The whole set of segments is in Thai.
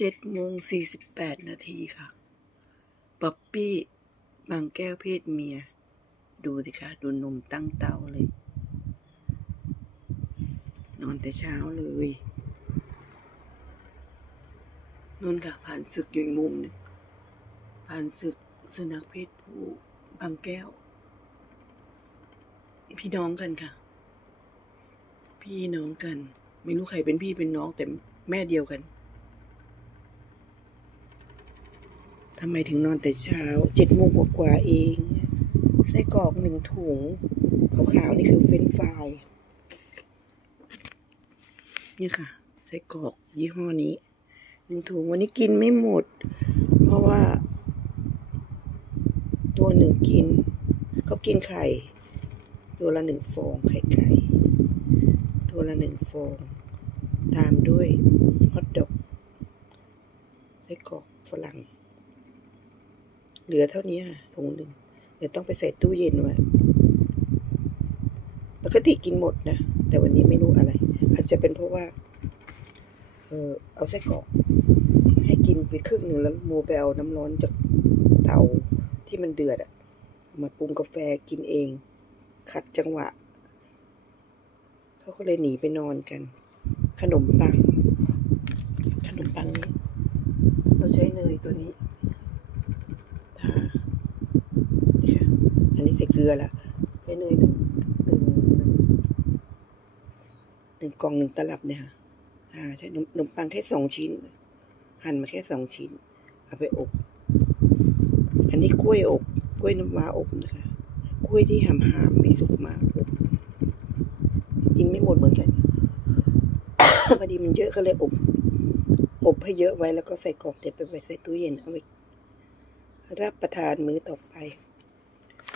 เจ็ดโมงสี่สิบแปดนาทีค่ะ ป๊อปปี้บางแก้วเพศเมีย ดูดิค่ะ ดูนมตั้งเตาเลย นอนแต่เช้าเลยนนค่ะผ่านศึกอยู่มุมหนึ่งผ่านศึกสุนัขเพศผู้บางแก้ว พี่น้องกันค่ะ พี่น้องกัน ไม่รู้ใครเป็นพี่เป็นน้องแต่แม่เดียวกันำไมถึงนอนแต่เช้าเจ็ดโมงกว่าๆเองไส้กรอกหนึ่งถุงขาวๆนี่คือเฟรนฟรายนี่ค่ะไส้กรอกยี่ห้อนี้หนึ่งถุงวันนี้กินไม่หมด เพราะว่า ตัวหนึ่งกินเขากินไข่ตัวละหนึ่งฟองไข่ไก่ตัวละหนึ่งฟอง ตามด้วยฮอทดอกไส้กรอกฝรั่ง เหลือเท่านี้ถุงหนึ่งเดี๋ยวต้องไปใส่ตู้เย็นไว้ปกติกินหมดนะ แต่วันนี้ไม่รู้อะไร อาจจะเป็นเพราะว่า เออเอาไส้กรอกให้กินไปครึ่งหนึ่งแล้วโมไปเอาน้ำร้อนจากเตาที่มันเดือดอะมาปรุงกาแฟกินเอง ขัดจังหวะ เขาก็เลยหนีไปนอนกัน ขนมปัง ขนมปังนี้ เราใช้เนยตัวนี้ทานี่ค่ะ อั นนี้ใส่เกลือละใช้เนยหนึ่งหนึ่งหนึ่งกล่องหนึ่งตลับเนี่ยค่ะอ่าใช้นมขนมปังแค่สองชิ้น หั่นมาแค่สองชิ้น เอาไปอบ อันนี้กล้วยอบกล้วยน้ำว้าอบนะคะ กล้วยที่หามหามไม่สุกมากกินไม่หมดเหมือนกันพอดีมันเยอะก็เลยอบอบให้เยอะไว้แล้วก็ใส่กล่องเดี๋ยวไปไว้ใส่ตู้เย็นเอาไว้รับประทานมื้อต่อไป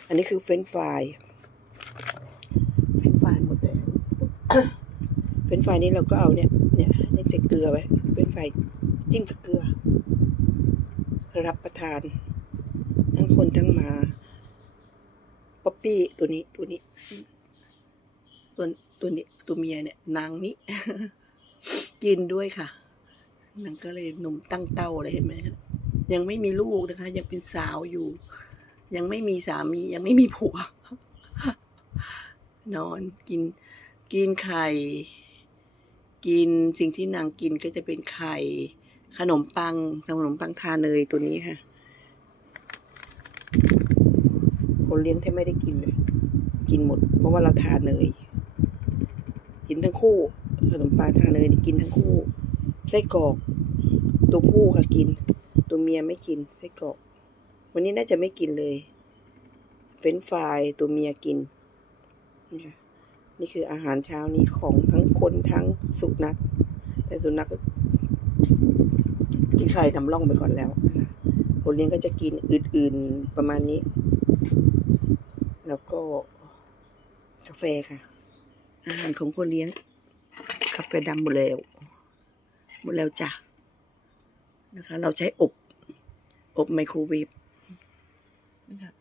อันนี้คือเฟรนช์ฟรายเฟรนช์ฟรายหมดแล้วเฟรนช์ฟรายนี้เราก็เอาเนี่ย เนี่ยนี่ใส่เกลือไว้เฟรนช์ฟรายจิ้มกับเกลือ รับประทาน ทั้งคนทั้งหมาป๊อปปี้ตัวนี้ตัวนี้ ตัวตัวนี้ตัวเมียเนี่ย นางนี้ กินด้วยค่ะนางก็เลยหนุ่มตั้งเต้าเลยเห็นไหมคะยังไม่มีลูกนะคะ ยังเป็นสาวอยู่ ยังไม่มีสามียังไม่มีผัว นอนกินกินไข่ กินสิ่งที่นางกินก็จะเป็นไข่ ขนมปังขนมปังทาเนยตัวนี้ค่ะ คนเลี้ยงแทบไม่ได้กินเลย กินหมด เพราะว่าเราทาเนย กินทั้งคู่ ขนมปังทาเนยนี่กินทั้งคู่ ไส้กรอก ตัวผู้ค่ะกิน ตัวเมียไม่กินไส้กรอก วันนี้น่าจะไม่กินเลย เฟนฟรายตัวเมียกิน นี่คืออาหารเช้านี้ของทั้งคนทั้งสุนัข แต่สุนัขก็กินไข่นำร่องไปก่อนแล้วคนเลี้ยงก็จะกินอื่นๆประมาณนี้ แล้วก็กาแฟค่ะ อาหารของคนเลี้ยงกาแฟดำหมดแล้ว หมดแล้วจ้ะนะคะ เราใช้อบ อบไมโครเวฟ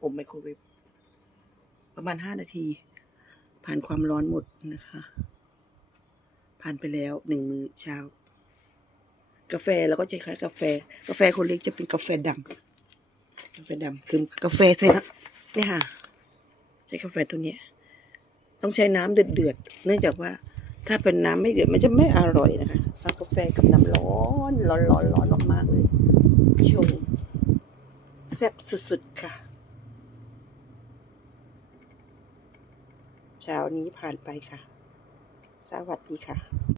อบไมโครเวฟประมาณห้านาที ผ่านความร้อนหมดนะคะ ผ่านไปแล้วหนึ่งมื้อเช้า กาแฟเราก็จะคล้ายกาแฟ กาแฟคนเล็กจะเป็นกาแฟดำกาแฟดำคือกาแฟใส่นะเนี่ยค่ะ ใช้กาแฟตัวเนี้ยต้องใช้น้ำเดือดๆเนื่องจากว่าถ้าเป็นน้ำไม่เดือดมันจะไม่อร่อยนะคะเอากาแฟกับน้ำร้อนร้อนร้อนร้อนมากเลยชงแซ่บสุดๆค่ะ เช้านี้ผ่านไปค่ะ สวัสดีค่ะ